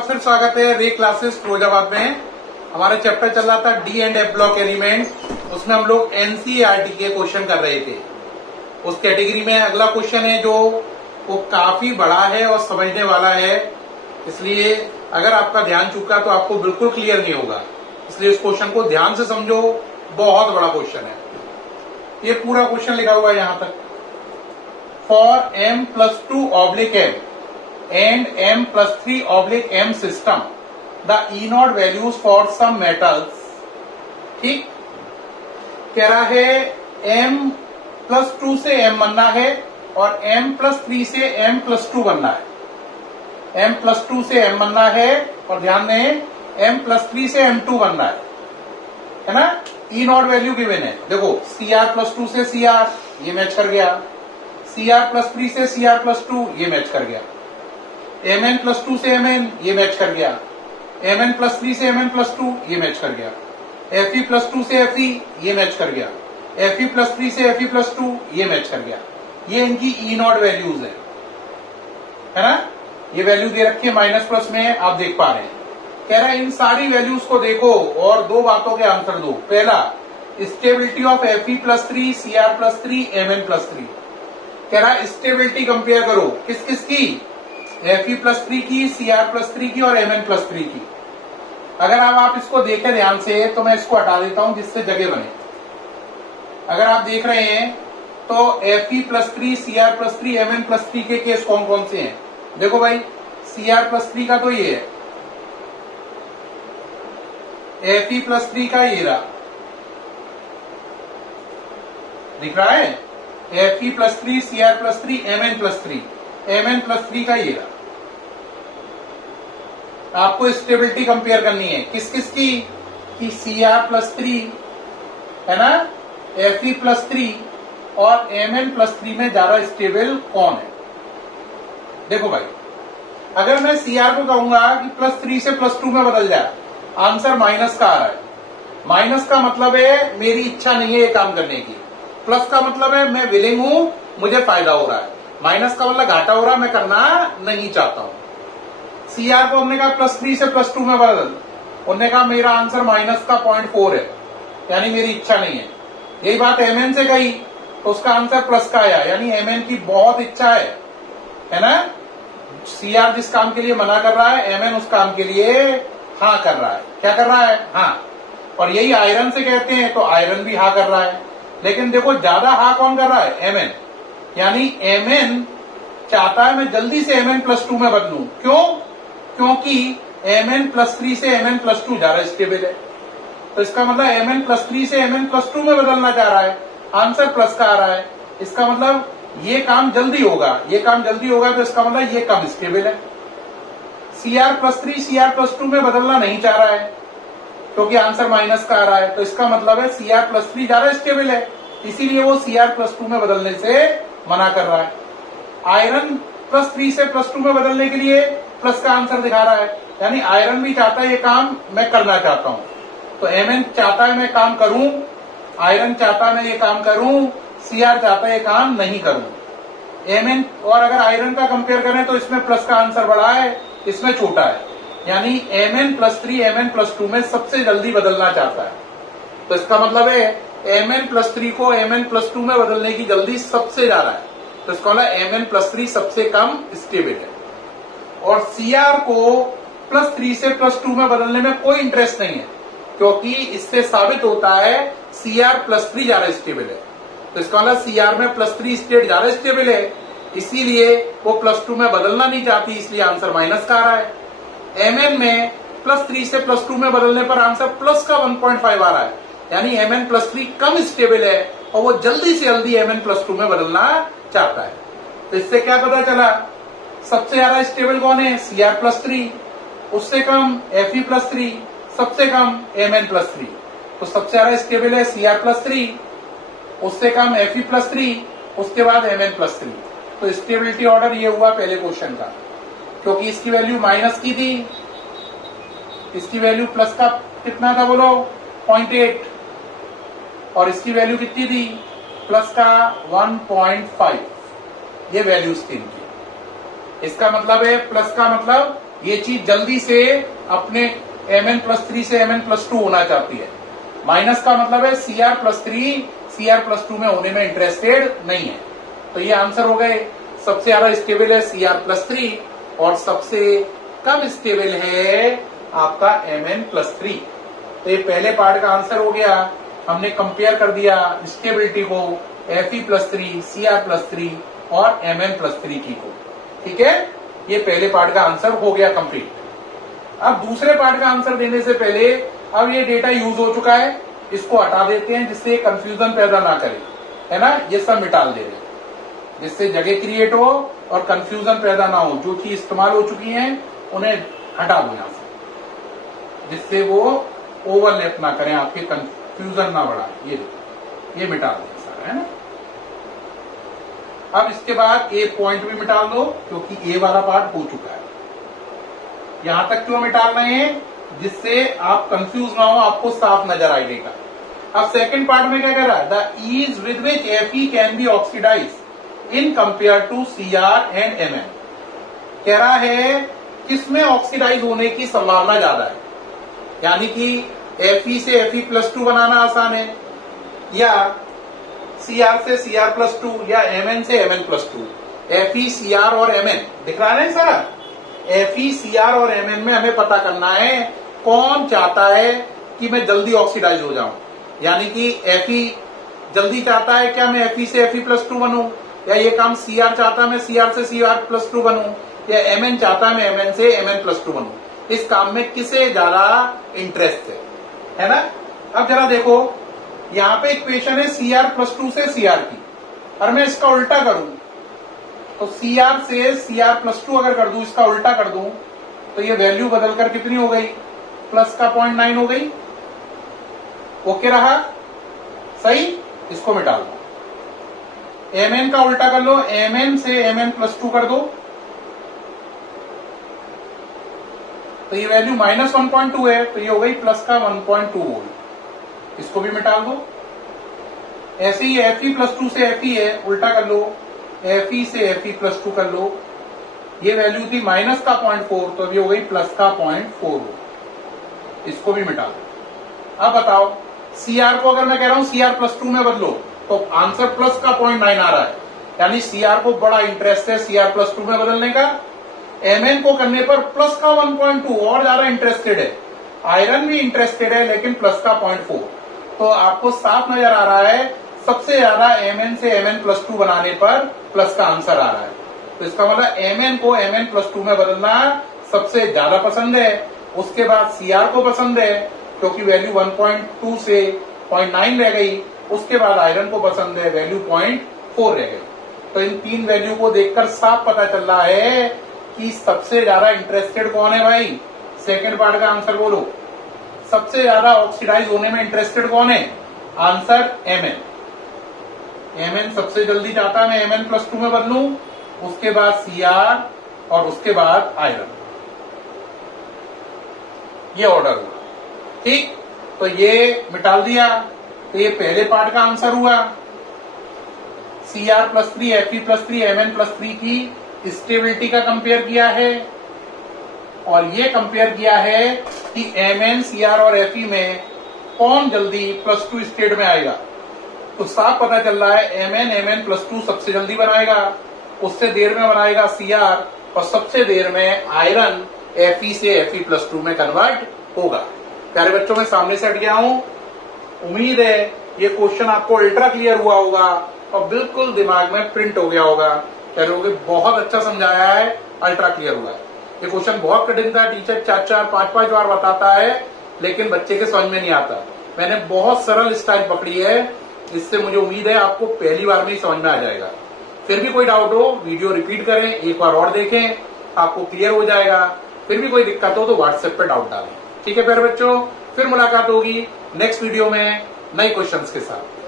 फिर स्वागत है रे क्लासेस फिरोजाबाद में। हमारे चैप्टर चल रहा था D and F block element. उसमें हम लोग एनसीईआरटी के क्वेश्चन कर रहे थे। उस कैटेगरी में अगला क्वेश्चन है जो वो काफी बड़ा है और समझने वाला है, इसलिए अगर आपका ध्यान चूका तो आपको बिल्कुल क्लियर नहीं होगा। इसलिए इस क्वेश्चन को ध्यान से समझो, बहुत बड़ा क्वेश्चन है। ये पूरा क्वेश्चन लिखा हुआ है यहां तक। For m+2 oblique m and m+3 oblique m system the E0 values for some metals. ठीक, कह रहा है m+2 से m बनना है और m+3 से m+2 बनना है। m+2 से m बनना है और ध्यान दें m+3 से m2 बनना है ना। E0 वैल्यू गिवन है, देखो Cr+2 से Cr ये मैच कर गया, Cr+3 से Cr+2 ये मैच कर गया, Mn+2 से Mn ये मैच कर गया, Mn+3 से Mn+2 ये मैच कर गया, Fe+2 से Fe ये मैच कर गया, Fe+3 से Fe+2 ये मैच कर गया। ये इनकी E0 वैल्यूज है ना। ये वैल्यू दे रखी है माइनस प्लस में, आप देख पा रहे हैं। कह रहा है इन सारी वैल्यूज को देखो और दो बातों के आंसर दो। पहला, stability of Fe+3 Cr+3 Mn+3। कह रहा है स्टेबिलिटी कंपेयर करो किस किस की, Fe+3 की, Cr+3 की और Mn+3 की। अगर आप इसको देखें ध्यान से तो मैं इसको हटा देता हूं जिससे जगह बने। अगर आप देख रहे हैं तो Fe+3 Cr+3 Mn+3 के केस कौन कौन से हैं। देखो भाई, Cr+3 का तो ये है, Fe+3 का ये रहा, दिख रहा है, Fe+3 Cr+3 Mn+3, Mn+3 का ये रहा। आपको स्टेबिलिटी कंपेयर करनी है किस किस की, कि Cr+3 है ना, Fe+3 और Mn+3 में ज्यादा स्टेबल कौन है। देखो भाई, अगर मैं Cr को कहूंगा कि +3 से +2 में बदल जाए, आंसर माइनस का आ रहा है। माइनस का मतलब है मेरी इच्छा नहीं है ये काम करने की, प्लस का मतलब है मैं विलिंग हूं, मुझे फायदा हो रहा है। माइनस का मतलब घाटा हो रहा है, मैं करना नहीं चाहता हूं। Cr को हमने कहा +3 से +2 में बदल, उन्होंने कहा मेरा आंसर माइनस का 0.4 है, यानी मेरी इच्छा नहीं है। यही बात Mn से कही तो उसका आंसर प्लस का आया, यानी Mn की बहुत इच्छा है ना। Cr जिस काम के लिए मना कर रहा है, Mn उस काम के लिए हाँ कर रहा है। क्या कर रहा है? हाँ। और यही आयरन से कहते हैं, तो आयरन भी हाँ कर रहा है। लेकिन देखो ज्यादा हाँ कौन कर रहा है? Mn। यानी Mn चाहता है मैं जल्दी से Mn+2 में बदलूं। क्यों? क्योंकि Mn+3 से Mn+2 ज्यादा स्टेबल है। तो इसका मतलब Mn+3 से Mn+2 में बदलना चाह रहा है, आंसर प्लस का आ रहा है। इसका मतलब ये काम जल्दी होगा, ये काम जल्दी होगा, तो इसका मतलब ये कम स्टेबल है। Cr+3 Cr+2 में बदलना नहीं चाह रहा है क्योंकि आंसर माइनस का आ रहा है, तो इसका मतलब है Cr+3 ज्यादा स्टेबल है, इसीलिए वो Cr+2 में बदलने से मना कर रहा है। आयरन +3 से +2 में बदलने के लिए प्लस का आंसर दिखा रहा है, यानी आयरन भी चाहता है ये काम मैं करना चाहता हूं। तो Mn चाहता है मैं काम करूं, आयरन चाहता है मैं ये काम करूं, Cr चाहता है ये काम नहीं करूं। Mn और अगर आयरन का कंपेयर करें तो इसमें प्लस का आंसर बड़ा है, इसमें छोटा है, यानी Mn+3 Mn+2 में सबसे जल्दी बदलना चाहता है। तो इसका मतलब है Mn+3 को Mn+2 में बदलने की जल्दी सबसे ज्यादा है, तो इसका मतलब Mn+3 सबसे कम स्टेबल है। और Cr को +3 से +2 में बदलने में कोई इंटरेस्ट नहीं है, क्योंकि इससे साबित होता है Cr+3 ज्यादा स्टेबल है। तो इसका मतलब Cr में +3 स्टेट ज्यादा स्टेबल है, इसीलिए वो +2 में बदलना नहीं चाहती, इसलिए आंसर माइनस का आ रहा है। Mn में +3 से +2 में बदलने पर आंसर प्लस का 1.5 आ रहा है, यानी Mn+3 कम स्टेबल है और वो जल्दी से जल्दी Mn+2 में बदलना चाहता है। तो इससे क्या पता चला, सबसे ज्यादा स्टेबल कौन है? Cr+3, उससे कम Fe+3, सबसे कम Mn+3। तो सबसे ज्यादा स्टेबल है Cr+3, उससे कम Fe+3, उसके बाद Mn+3। तो स्टेबिलिटी ऑर्डर ये हुआ पहले क्वेश्चन का, क्योंकि इसकी वैल्यू माइनस की थी, इसकी वैल्यू प्लस का कितना था बोलो? 0.8, और इसकी वैल्यू कितनी थी? प्लस का 1.5। ये वैल्यूज थी इनकी। इसका मतलब है प्लस का मतलब ये चीज जल्दी से अपने Mn+3 से Mn+2 होना चाहती है। माइनस का मतलब है Cr+3 Cr+2 में होने में इंटरेस्टेड नहीं है। तो ये आंसर हो गए। सबसे ज्यादा स्टेबल है Cr+3 और सबसे कम स्टेबल है आपका Mn+3। तो ये पहले पार्ट का आंसर हो गया। हमने कंपेयर कर दिया स्टेबिलिटी को Fe+3 Cr+3 और Mn+3 की को। ठीक है, ये पहले पार्ट का आंसर हो गया कंप्लीट। अब दूसरे पार्ट का आंसर देने से पहले अब ये डेटा यूज हो चुका है, इसको हटा देते हैं जिससे कंफ्यूजन पैदा ना करे, है ना। ये सब मिटा दे रहे हैं जिससे जगह क्रिएट हो और कंफ्यूजन पैदा ना हो। जो चीज इस्तेमाल हो चुकी है उन्हें हटा दो यहां से, जिससे वो ओवरलैप ना करें, आपके कंफ्यूजन ना बढ़ाए। ये मिटा दें सारा, है ना। अब इसके बाद ए पॉइंट भी मिटा दो क्योंकि ए वाला पार्ट हो चुका है। यहां तक क्यों मिटा रहे हैं? जिससे आप कंफ्यूज ना हो, आपको साफ नजर आए डेटा। अब सेकंड पार्ट में क्या कह रहा है? The ease with which Fe can be oxidise in compare to Cr and Mn। कह रहा है किसमें ऑक्सीडाइज होने की संभावना ज्यादा है, यानी कि Fe से Fe+2 बनाना आसान है, या Cr से Cr+2, या Mn से Mn+2। Fe, Cr और Mn दिख रहा है सर। Fe, Cr और Mn में हमें पता करना है कौन चाहता है कि मैं जल्दी ऑक्सीडाइज हो जाऊं। यानी कि Fe जल्दी चाहता है क्या मैं Fe से Fe+2 बनूं, या ये काम Cr चाहता है मैं Cr से Cr+2 बनूं, या Mn चाहता है मैं Mn से Mn+2 बनूं। इस काम में किसे ज्यादा इंटरेस्ट है ना। अब जरा देखो, यहां पे इक्वेशन है Cr+2 से Cr की, और मैं इसका उल्टा करूं तो Cr से Cr+2 अगर कर दूं, इसका उल्टा कर दूं, तो ये वैल्यू बदलकर कितनी हो गई? प्लस का 0.9 हो गई। ओके रहा, सही। इसको मिटा दो। Mn का उल्टा कर लो, Mn से Mn+2 कर दो, तो ये वैल्यू -1.2 है, तो ये हो गई प्लस का 1.2 वोल्ट। इसको भी मिटा दो। ऐसे ही Fe+2 से Fe है, उल्टा कर लो, Fe से Fe+2 कर लो। ये वैल्यू थी माइनस का 0.4, तो अभी हो गई प्लस का 0.4 वोल्ट। इसको भी मिटा दो। अब बताओ, Cr को अगर मैं कह रहा हूं Cr+2 में बदलो, तो आंसर प्लस का 0.9 आ रहा है, यानी Cr को बड़ा इंटरेस्ट है Cr+2 में बदलने का। Mn को करने पर प्लस का 1.2 और ज्यादा इंटरेस्टेड है। आयरन भी इंटरेस्टेड है लेकिन प्लस का 0.4। तो आपको साफ नजर आ रहा है सबसे ज्यादा Mn से Mn+2 बनाने पर प्लस का आंसर आ रहा है। तो इसका मतलब Mn को Mn+2 में बदलना सबसे ज्यादा पसंद है। उसके बाद Cr को पसंद है क्योंकि वैल्यू 1.2 से 0.9 रह गई। उसके बाद आयरन को पसंद है, वैल्यू 0.4 रह गई। तो इन तीन वैल्यू को देखकर साफ पता चल रहा है कि सबसे ज्यादा इंटरेस्टेड कौन है भाई। सेकंड पार्ट का आंसर बोलो, सबसे ज्यादा ऑक्सीडाइज होने में इंटरेस्टेड कौन है? Answer Mn। Mn सबसे जल्दी चाहता है मैं Mn+2 में बदलूं, उसके बाद Cr और उसके बाद आयरन। ये ऑर्डर हुआ, ठीक। तो ये मिटा दिया, तो ये पहले पार्ट का आंसर हुआ। Cr+3 Fe+3 Mn+3 की स्टेबिलिटी का कंपेयर किया है, और ये कंपेयर किया है कि Mn, Cr और Fe में कौन जल्दी +2 स्टेट में आएगा। तो साफ पता चल रहा है Mn+2 सबसे जल्दी बनाएगा, उससे देर में बनाएगा Cr, और सबसे देर में आयरन Fe से Fe+2 में कन्वर्ट होगा। प्यारे बच्चों, मैं सामने से हट गया हूं। उम्मीद है ये क्वेश्चन आपको अल्ट्रा क्लियर हुआ होगा और बिल्कुल दिमाग में प्रिंट हो गया होगा। कह रहे होगे बहुत अच्छा समझाया है, अल्ट्रा क्लियर हुआ है। ये क्वेश्चन बहुत कठिन था, टीचर 4-4, 5-5 बार बताता है लेकिन बच्चे के समझ में नहीं आता। मैंने बहुत सरल स्टाइल पकड़ी है, इससे मुझे उम्मीद है आपको पहली बार में ही समझ में आ जाएगा। फिर भी कोई डाउट हो, वीडियो रिपीट करें, एक बार और देखें, आपको क्लियर हो जाएगा। फिर भी कोई दिक्कत हो तो व्हाट्सएप पे डाउट डालें। ठीक है प्यारे बच्चों, फिर मुलाकात होगी नेक्स्ट वीडियो में नए क्वेश्चंस के साथ।